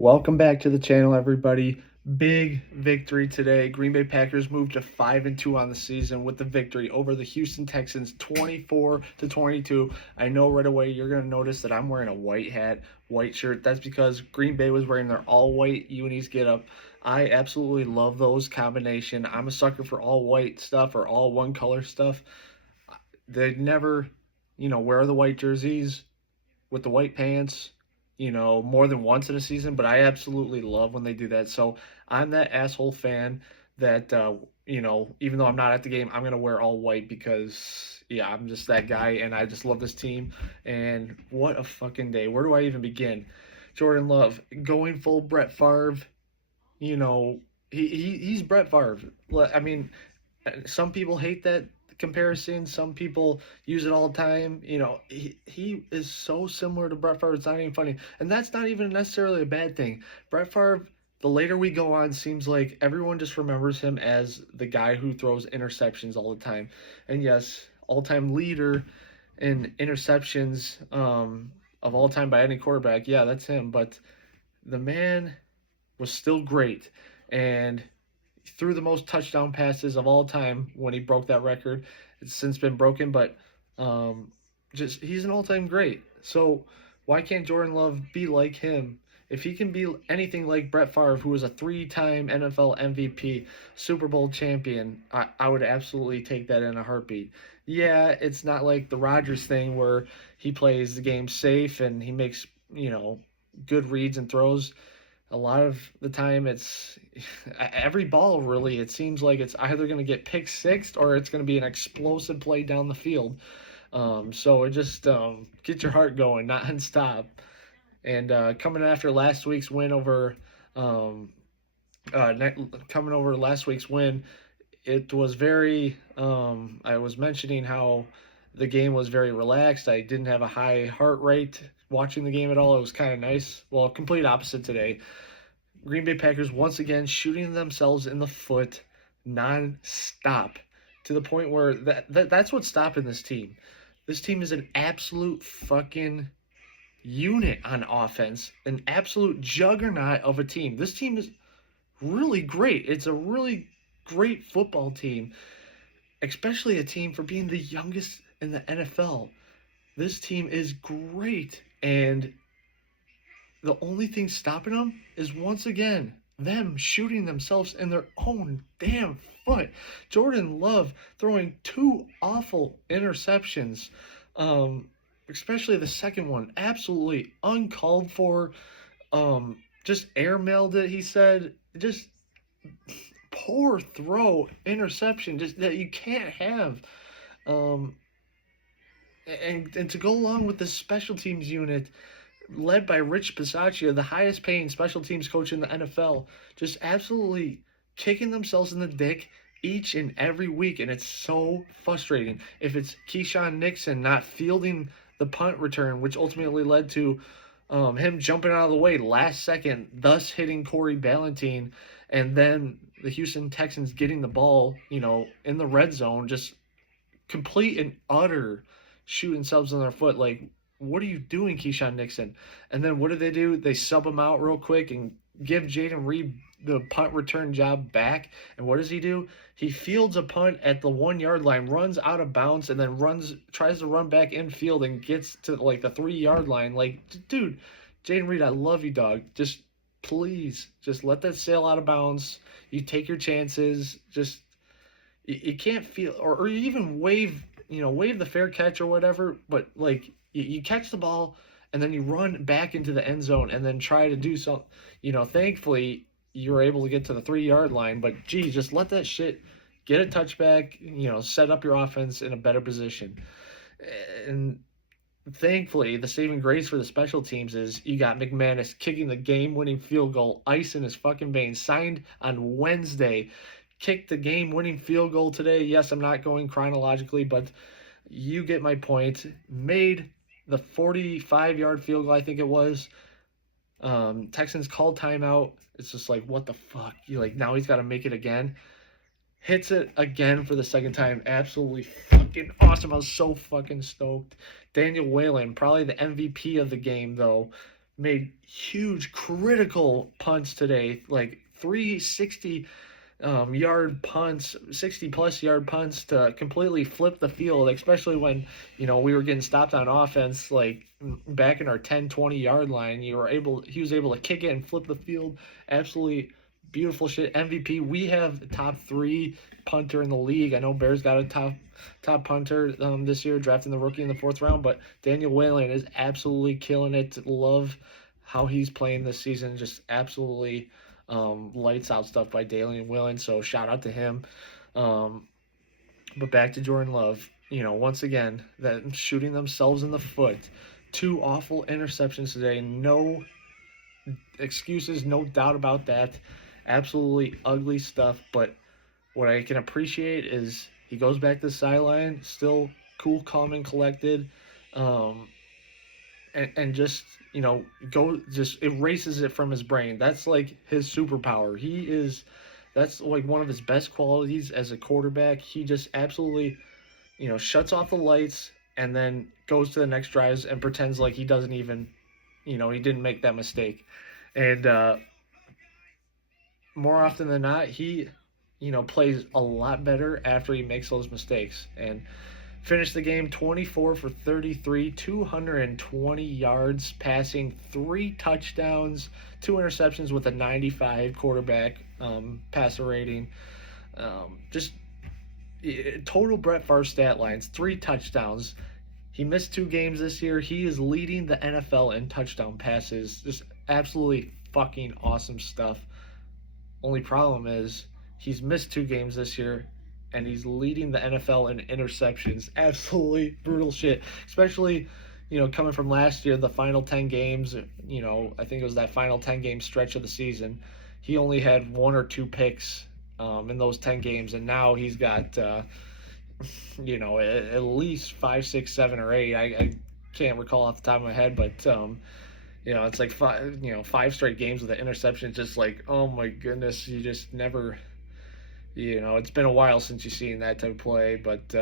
Welcome back to the channel, everybody. Big victory today. Green Bay Packers moved to 5-2 on the season with the victory over the Houston Texans, 24-22. I know right away you're gonna notice that I'm wearing a white hat, white shirt. That's because Green Bay was wearing their all-white unis get up. I absolutely love those combination. I'm a sucker for all white stuff or all one color stuff. They never, wear the white jerseys with the white pants, more than once in a season, but I absolutely love when they do that. So I'm that asshole fan that, even though I'm not at the game, I'm going to wear all white because, yeah, I'm just that guy and I just love this team. And what a fucking day. Where do I even begin? Jordan Love going full Brett Favre, you know, he's Brett Favre. I mean, some people hate that comparison. Some people use it all the time. He is so similar to Brett Favre. It's not even funny, and that's not even necessarily a bad thing. Brett Favre. The later we go on, seems like everyone just remembers him as the guy who throws interceptions all the time. And yes, all-time leader in interceptions of all time by any quarterback. Yeah, that's him. But the man was still great, and threw the most touchdown passes of all time when he broke that record. It's since been broken, but um, just he's an all-time great. So why can't Jordan Love be like him? If he can be anything like Brett Favre, who was a three-time NFL MVP, Super Bowl champion, I would absolutely take that in a heartbeat. Yeah, it's not like the Rodgers thing where he plays the game safe and he makes, good reads and throws. A lot of the time it's every ball really, it seems like it's either going to get pick sixed or it's going to be an explosive play down the field. So it just get your heart going, not stop. And coming after last week's win over um, coming over last week's win, it was very I was mentioning how the game was very relaxed. I didn't have a high heart rate watching the game at all. It was kind of nice. Well, complete opposite today. Green Bay Packers once again shooting themselves in the foot non-stop to the point where that's what's stopping this team. This team is an absolute fucking unit on offense, an absolute juggernaut of a team. This team is really great. It's a really great football team, especially a team for being the youngest in the NFL. This team is great, and the only thing stopping them is once again them shooting themselves in their own damn foot. Jordan Love throwing two awful interceptions, especially the second one, absolutely uncalled for. Just airmailed it. He said, just poor throw, interception, just that you can't have. Um, and to go along with the special teams unit led by Rich Bisaccia, the highest paying special teams coach in the NFL, just absolutely kicking themselves in the dick each and every week. And it's so frustrating. If it's Keyshawn Nixon not fielding the punt return, which ultimately led to him jumping out of the way last second, thus hitting Corey Ballentine, and then the Houston Texans getting the ball, in the red zone, just complete and utter shooting themselves in their foot. Like, what are you doing, Keyshawn Nixon? And then what do? They sub him out real quick and give Jaden Reed the punt return job back. And what does he do? He fields a punt at the 1 yard line, runs out of bounds, and then tries to run back infield and gets to like the 3 yard line. Like, dude, Jaden Reed, I love you, dog. Just please, just let that sail out of bounds. You take your chances. Just you can't feel or you even wave the fair catch or whatever, but like you catch the ball and then you run back into the end zone and then try to do something. Thankfully you were able to get to the 3 yard line, but gee, just let that shit get a touchback, set up your offense in a better position. And thankfully the saving grace for the special teams is you got McManus kicking the game-winning field goal, ice in his fucking veins, signed on Wednesday, kicked the game-winning field goal today. Yes, I'm not going chronologically, but you get my point. Made the 45-yard field goal, I think it was. Texans called timeout. It's just like, what the fuck? Now he's got to make it again. Hits it again for the second time. Absolutely fucking awesome. I was so fucking stoked. Daniel Whalen, probably the MVP of the game, though. made huge critical punts today, like 360 yard punts, 60 plus yard punts to completely flip the field, especially when, we were getting stopped on offense, like back in our 10, 20 yard line. He was able to kick it and flip the field. Absolutely beautiful shit. MVP. We have the top three punter in the league. I know Bears got a top punter this year, drafting the rookie in the fourth round, but Daniel Whalen is absolutely killing it. Love how he's playing this season. Just absolutely lights out stuff by Dalian Whalen. So shout out to him. Um, but back to Jordan Love. Once again, that shooting themselves in the foot. Two awful interceptions today. No excuses, no doubt about that. Absolutely ugly stuff. But what I can appreciate is he goes back to the sideline, still cool, calm, and collected. Um, and just just erases it from his brain. That's like his superpower. That's like one of his best qualities as a quarterback. He just absolutely shuts off the lights and then goes to the next drives and pretends like he doesn't even he didn't make that mistake. And more often than not, he plays a lot better after he makes those mistakes. And finished the game 24 for 33, 220 yards passing, 3 touchdowns, 2 interceptions with a 95 quarterback passer rating. Just total Brett Favre stat lines, 3 touchdowns. He missed 2 games this year. He is leading the NFL in touchdown passes. Just absolutely fucking awesome stuff. Only problem is he's missed 2 games this year, and he's leading the NFL in interceptions. Absolutely brutal shit. Especially, coming from last year, the final 10 games, I think it was that final 10 game stretch of the season. He only had 1 or 2 picks in those 10 games, and now he's got, at least 5, 6, 7, or 8. I can't recall off the top of my head, but, it's like 5 straight games with an interception. Just like, oh my goodness, you just never. It's been a while since you've seen that type of play, but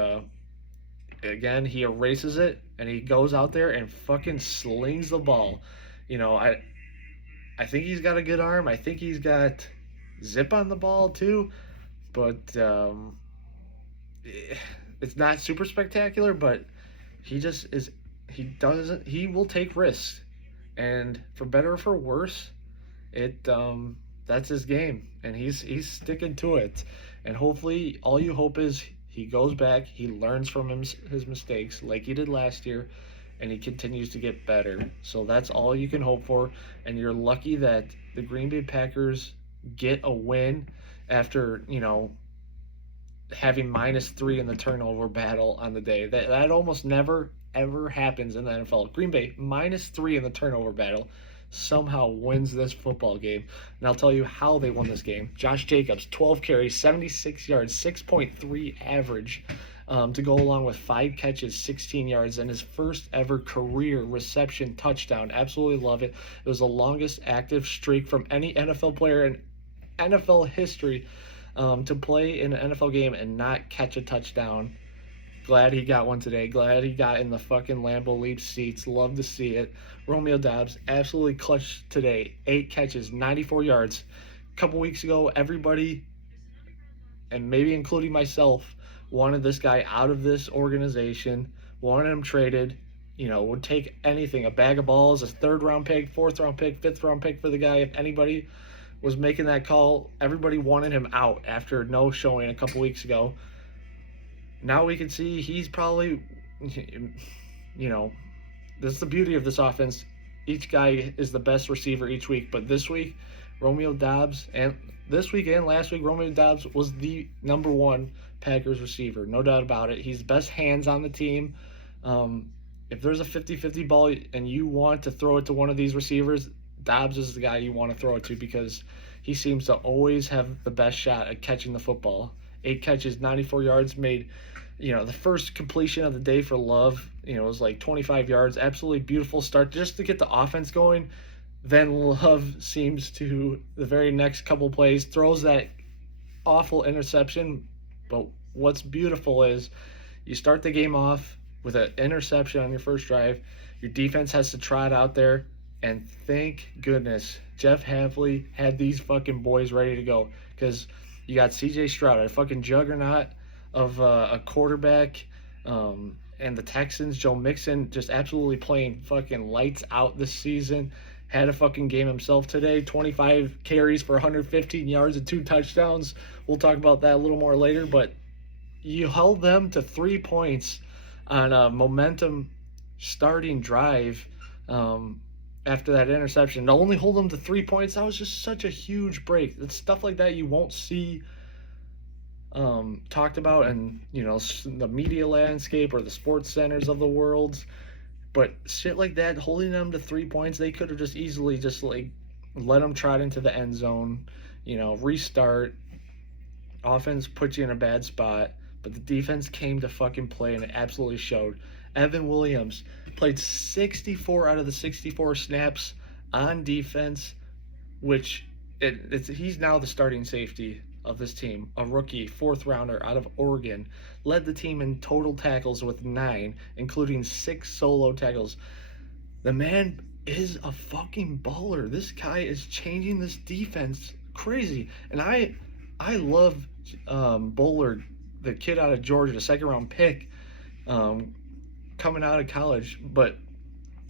again, he erases it and he goes out there and fucking slings the ball. I think he's got a good arm. I think he's got zip on the ball too, but it's not super spectacular. But he just is. He doesn't. He will take risks, and for better or for worse, that's his game, and he's sticking to it. And hopefully, all you hope is he goes back, he learns from his mistakes like he did last year, and he continues to get better. So that's all you can hope for. And you're lucky that the Green Bay Packers get a win after having -3 in the turnover battle on the day. That almost never ever happens in the NFL. Green Bay -3 in the turnover battle somehow wins this football game. And I'll tell you how they won this game. Josh Jacobs, 12 carries, 76 yards, 6.3 average to go along with 5 catches, 16 yards, and his first ever career reception touchdown. Absolutely love it. It was the longest active streak from any NFL player in NFL history to play in an NFL game and not catch a touchdown. Glad he got one today. Glad he got in the fucking Lambeau Leap seats. Love to see it. Romeo Doubs absolutely clutched today. 8 catches, 94 yards. A couple weeks ago, everybody, and maybe including myself, wanted this guy out of this organization, wanted him traded, would take anything. A bag of balls, a 3rd round pick, 4th round pick, 5th round pick for the guy. If anybody was making that call, everybody wanted him out after no showing a couple weeks ago. Now we can see he's probably, this is the beauty of this offense. Each guy is the best receiver each week, but this week, Romeo Doubs, and this week and last week, Romeo Doubs was the number 1 Packers receiver, no doubt about it. He's best hands on the team. If there's a 50-50 ball and you want to throw it to one of these receivers, Doubs is the guy you want to throw it to because he seems to always have the best shot at catching the football. 8 catches, 94 yards, made, the first completion of the day for Love, was like 25 yards. Absolutely beautiful start just to get the offense going. Then Love seems to, the very next couple plays, throws that awful interception. But what's beautiful is you start the game off with an interception on your first drive. Your defense has to trot out there. And thank goodness Jeff Havley had these fucking boys ready to go. Because you got CJ Stroud, a fucking juggernaut of a quarterback. And the Texans, Joe Mixon, just absolutely playing fucking lights out this season. Had a fucking game himself today. 25 carries for 115 yards and 2 touchdowns. We'll talk about that a little more later. But you held them to 3 points on a momentum starting drive after that interception. To only hold them to 3 points, that was just such a huge break. It's stuff like that you won't see talked about in the media landscape or the sports centers of the world. But shit like that, holding them to 3 points, they could have just easily just like let them trot into the end zone, restart. Offense puts you in a bad spot, but the defense came to fucking play and it absolutely showed. Evan Williams played 64 out of the 64 snaps on defense, which he's now the starting safety of this team. A rookie, fourth rounder out of Oregon, led the team in total tackles with 9, including 6 solo tackles. The man is a fucking baller. This guy is changing this defense crazy, and I love Bullard, the kid out of Georgia, the second round pick, coming out of college, but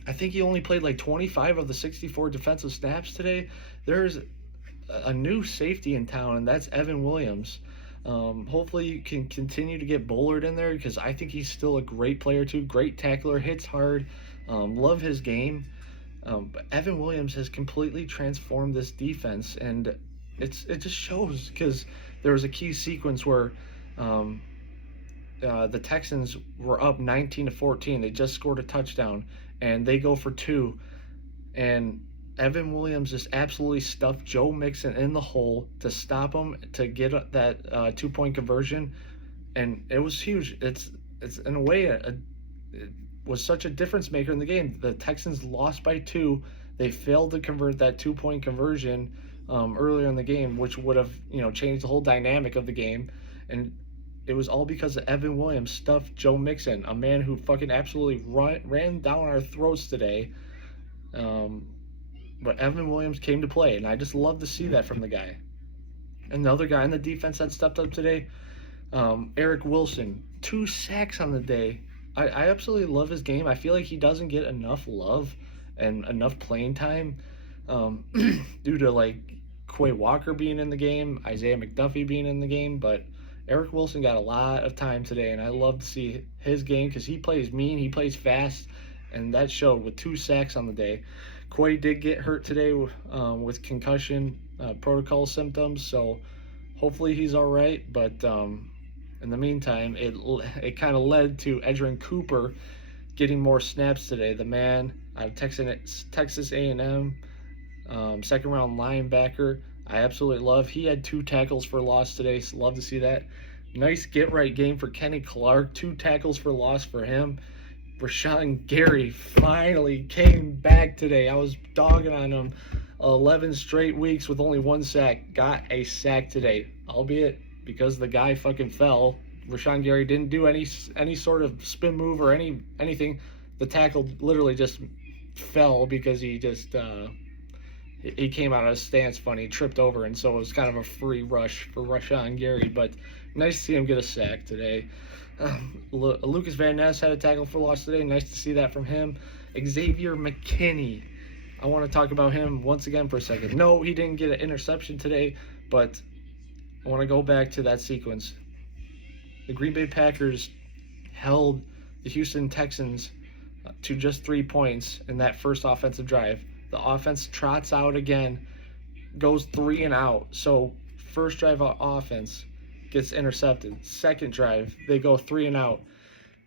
I think he only played like 25 of the 64 defensive snaps today. There's a new safety in town, and that's Evan Williams. Hopefully, you can continue to get Bullard in there because I think he's still a great player too. Great tackler, hits hard. Love his game. But Evan Williams has completely transformed this defense, and it just shows because there was a key sequence where the Texans were up 19-14. They just scored a touchdown, and they go for 2, and Evan Williams just absolutely stuffed Joe Mixon in the hole to stop him to get that 2-point conversion, and it was huge. It's in a way it was such a difference maker in the game. The Texans lost by 2. They failed to convert that 2-point conversion earlier in the game, which would have changed the whole dynamic of the game, and it was all because of Evan Williams stuffed Joe Mixon, a man who fucking absolutely ran down our throats today. But Evan Williams came to play, and I just love to see that from the guy. Another guy in the defense that stepped up today, Eric Wilson, 2 sacks on the day. I absolutely love his game. I feel like he doesn't get enough love and enough playing time due to like Quay Walker being in the game, Isaiah McDuffie being in the game, but Eric Wilson got a lot of time today, and I love to see his game because he plays mean, he plays fast, and that showed with 2 sacks on the day. Quay did get hurt today with concussion protocol symptoms, so hopefully he's all right. But in the meantime, it kind of led to Edgerrin Cooper getting more snaps today. The man out of Texas A&M, second round linebacker. I absolutely love. He had 2 tackles for loss today, so love to see that. Nice get right game for Kenny Clark. 2 tackles for loss for him. Rashawn Gary finally came back today. I was dogging on him 11 straight weeks with only 1 sack. Got a sack today, albeit because the guy fucking fell. Rashawn Gary didn't do any sort of spin move or anything. The tackle literally just fell because he just he came out of his stance funny, tripped over, and so it was kind of a free rush for Rashawn Gary. But nice to see him get a sack today. Lucas Van Ness had a tackle for loss today. Nice to see that from him. Xavier McKinney. I want to talk about him once again for a second. No, he didn't get an interception today, but I want to go back to that sequence. The Green Bay Packers held the Houston Texans to just 3 points in that first offensive drive. The offense trots out again, goes 3 and out. So first drive of offense gets intercepted. Second drive, they go 3 and out.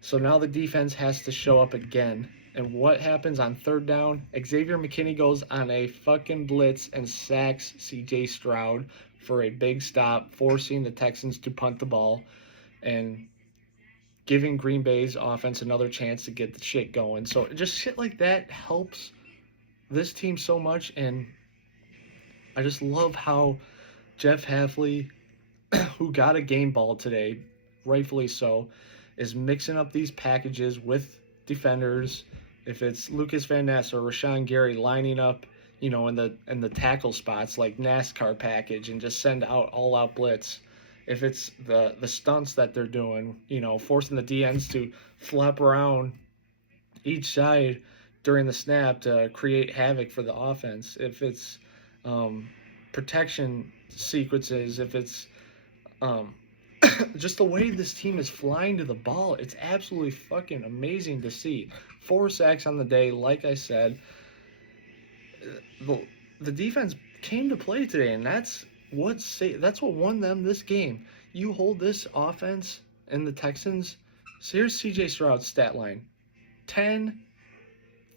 So now the defense has to show up again. And what happens on third down? Xavier McKinney goes on a fucking blitz and sacks CJ Stroud for a big stop, forcing the Texans to punt the ball and giving Green Bay's offense another chance to get the shit going. So just shit like that helps this team so much, and I just love how Jeff Hafley, who got a game ball today, rightfully so, is mixing up these packages with defenders, if it's Lucas Van Ness or Rashawn Gary lining up, in the tackle spots like NASCAR package and just send out all out blitz. If it's the stunts that they're doing, forcing the DNs to flop around each side during the snap to create havoc for the offense. If it's um, protection sequences, if it's um, just the way this team is flying to the ball, it's absolutely fucking amazing to see. 4 sacks on the day, like I said. The, the defense came to play today, and that's what won them this game. You hold this offense and the Texans. So here's C.J. Stroud's stat line: 10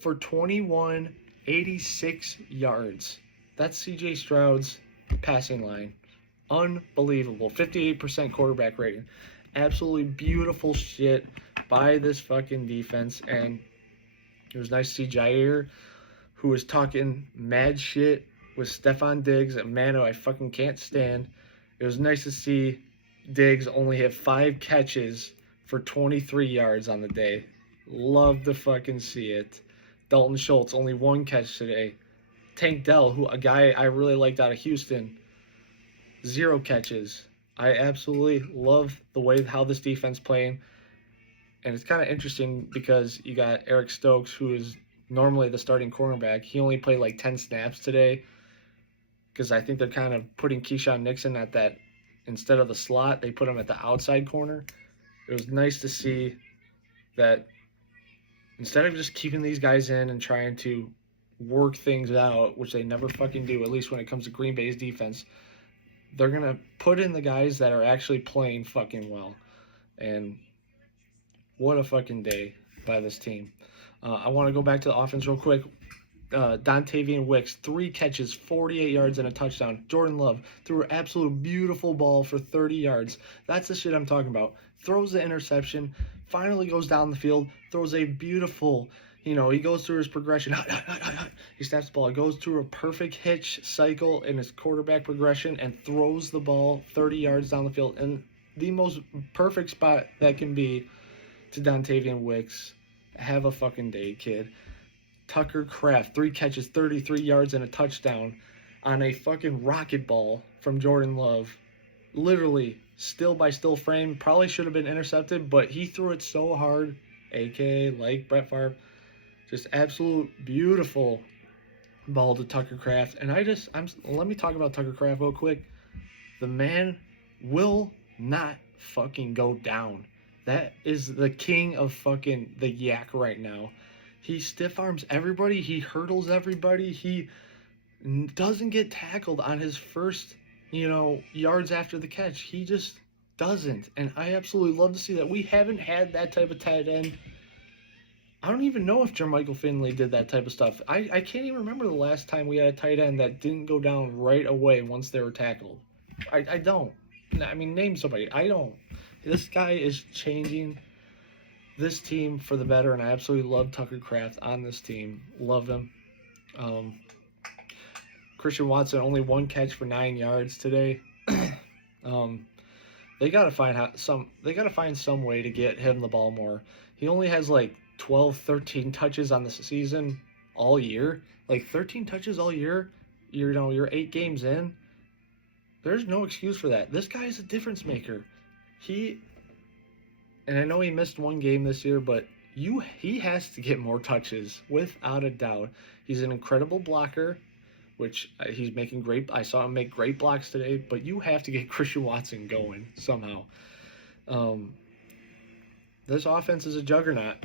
for 21, 86 yards. That's C.J. Stroud's passing line. Unbelievable. 58% quarterback rating. Absolutely beautiful shit by this fucking defense. And it was nice to see Jair, who was talking mad shit with Stephon Diggs, a man who I fucking can't stand. It was nice to see Diggs only have 5 catches for 23 yards on the day. Love to fucking see it. Dalton Schultz, only 1 catch today. Tank Dell, a guy I really liked out of Houston, 0 catches. I absolutely love the way how this defense playing. And it's kind of interesting because you got Eric Stokes, who is normally the starting cornerback. He only played like 10 snaps today because I think they're kind of putting Keyshawn Nixon at that, instead of the slot, they put him at the outside corner. It was nice to see that instead of just keeping these guys in and trying to work things out, which they never fucking do, at least when it comes to Green Bay's defense, they're going to put in the guys that are actually playing fucking well. And what a fucking day by this team. I want to go back to the offense real quick. Dontavian Wicks, 3 catches, 48 yards, and a touchdown. Jordan Love threw an absolute beautiful ball for 30 yards. That's the shit I'm talking about. Throws the interception, finally goes down the field, throws a beautiful, he goes through his progression. He snaps the ball. He goes through a perfect hitch cycle in his quarterback progression and throws the ball 30 yards down the field in the most perfect spot that can be to Dontavian Wicks. Have a fucking day, kid. Tucker Kraft, 3 catches, 33 yards, and a touchdown on a fucking rocket ball from Jordan Love. Literally, still by still frame. Probably should have been intercepted, but he threw it so hard, aka like Brett Favre. Just absolute beautiful ball to Tucker Kraft. And let me talk about Tucker Kraft real quick. The man will not fucking go down. That is the king of fucking the yak right now. He stiff arms everybody. He hurdles everybody. He doesn't get tackled on his first, yards after the catch. He just doesn't. And I absolutely love to see that. We haven't had that type of tight end. I don't even know if Jermichael Finley did that type of stuff. I can't even remember the last time we had a tight end that didn't go down right away once they were tackled. I don't. I mean, name somebody. I don't. This guy is changing this team for the better, and I absolutely love Tucker Kraft on this team. Love him. Christian Watson, only 1 catch for 9 yards today. They gotta find some way to get him the ball more. He only has like 12, 13 touches on the season all year. Like 13 touches all year. You're 8 games in. There's no excuse for that. This guy is a difference maker. And I know he missed 1 game this year, but he has to get more touches, without a doubt. He's an incredible blocker, which he's making great. I saw him make great blocks today, but you have to get Christian Watson going somehow. This offense is a juggernaut.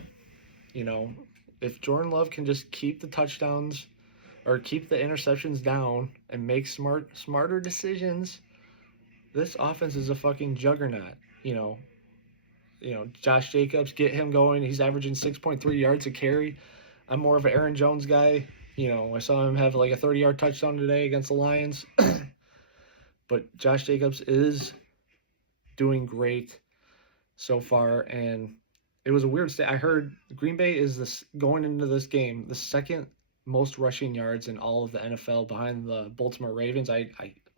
If Jordan Love can just keep the touchdowns or keep the interceptions down and make smarter decisions, this offense is a fucking juggernaut. Josh Jacobs, get him going. He's averaging 6.3 yards a carry. I'm more of an Aaron Jones guy. I saw him have like a 30-yard touchdown today against the Lions. But Josh Jacobs is doing great so far, and it was a weird stat. I heard Green Bay is going into this game the second most rushing yards in all of the NFL behind the Baltimore Ravens. I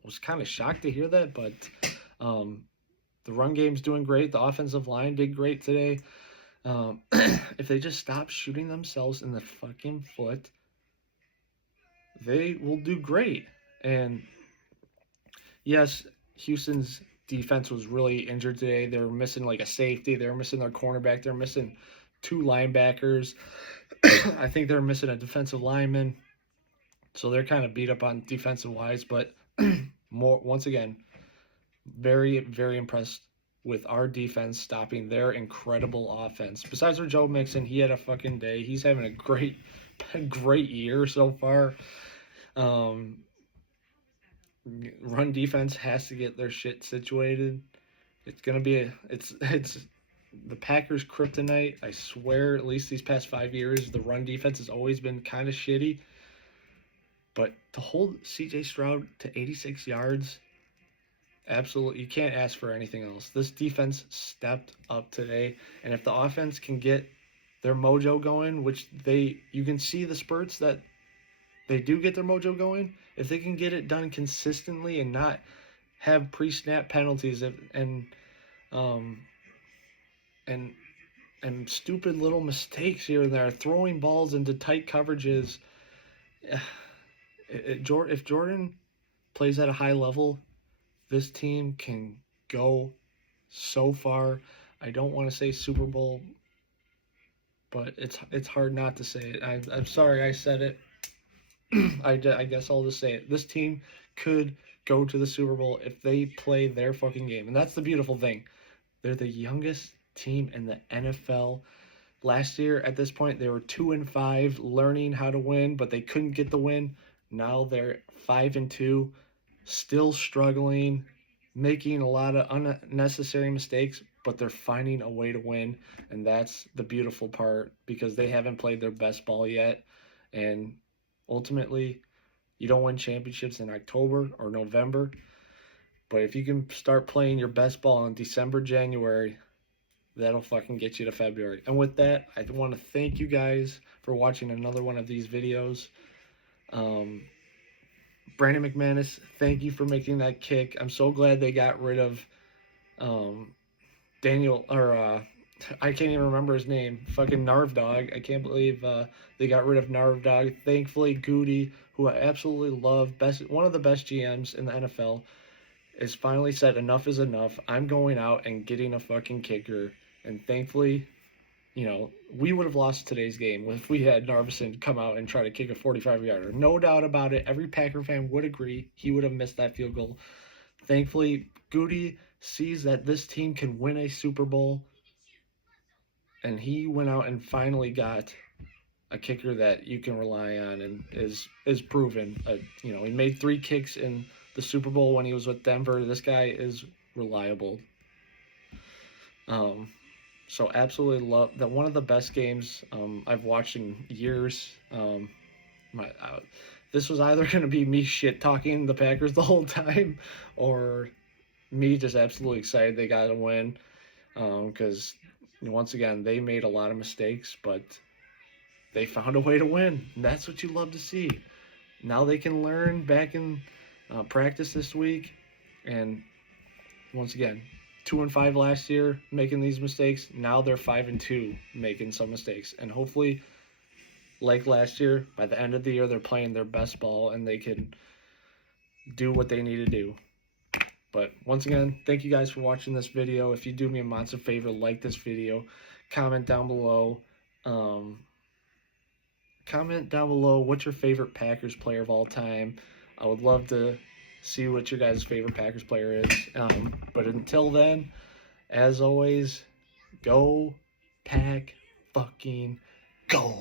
was kind of shocked to hear that, but the run game's doing great. The offensive line did great today. If they just stop shooting themselves in the fucking foot, they will do great. And yes, Houston's defense was really injured today. They were missing like a safety. They were missing their cornerback. They're missing two linebackers. I think they're missing a defensive lineman. So they're kind of beat up on defensive wise. But more once again, very very impressed with our defense stopping their incredible offense. Besides for Joe Mixon, he had a fucking day. He's having a great year so far. Um, Run defense has to get their shit situated. It's gonna be it's the Packers' kryptonite. I swear, at least these past 5 years, the run defense has always been kind of shitty. But to hold C.J. Stroud to 86 yards, absolutely, you can't ask for anything else. This defense stepped up today, and if the offense can get their mojo going, which you can see the spurts that they do get their mojo going. If they can get it done consistently and not have pre-snap penalties um and and stupid little mistakes here and there, throwing balls into tight coverages. If Jordan plays at a high level, this team can go so far. I don't want to say Super Bowl, but it's hard not to say it. I'm sorry I said it. I guess I'll just say it. This team could go to the Super Bowl if they play their fucking game. And that's the beautiful thing. They're the youngest team in the NFL. Last year, at this point, they were 2-5, learning how to win, but they couldn't get the win. Now they're 5-2, still struggling, making a lot of unnecessary mistakes, but they're finding a way to win. And that's the beautiful part because they haven't played their best ball yet. And ultimately, you don't win championships in October or November, but if you can start playing your best ball in December, January, that'll fucking get you to February. And with that, I want to thank you guys for watching another one of these videos. Brandon McManus, thank you for making that kick. I'm so glad they got rid of Daniel, or I can't even remember his name. Fucking Narv Dog. I can't believe they got rid of Narv Dog. Thankfully, Goody, who I absolutely love, one of the best GMs in the NFL, is finally said enough is enough. I'm going out and getting a fucking kicker. And thankfully, we would have lost today's game if we had Narvison come out and try to kick a 45-yarder. No doubt about it. Every Packer fan would agree he would have missed that field goal. Thankfully, Goody sees that this team can win a Super Bowl, and he went out and finally got a kicker that you can rely on and is proven. He made 3 kicks in the Super Bowl when he was with Denver. This guy is reliable. So absolutely love that. One of the best games I've watched in years. This was either going to be me shit talking the Packers the whole time, or me just absolutely excited they got a win. Because once again, they made a lot of mistakes, but they found a way to win. And that's what you love to see. Now they can learn back in practice this week. And once again, 2-5 last year, making these mistakes. Now they're 5-2, making some mistakes. And hopefully, like last year, by the end of the year, they're playing their best ball and they can do what they need to do. But once again, thank you guys for watching this video. If you do me a monster favor, like this video, comment down below. Comment down below what's your favorite Packers player of all time. I would love to see what your guys' favorite Packers player is. But until then, as always, go Pack fucking go.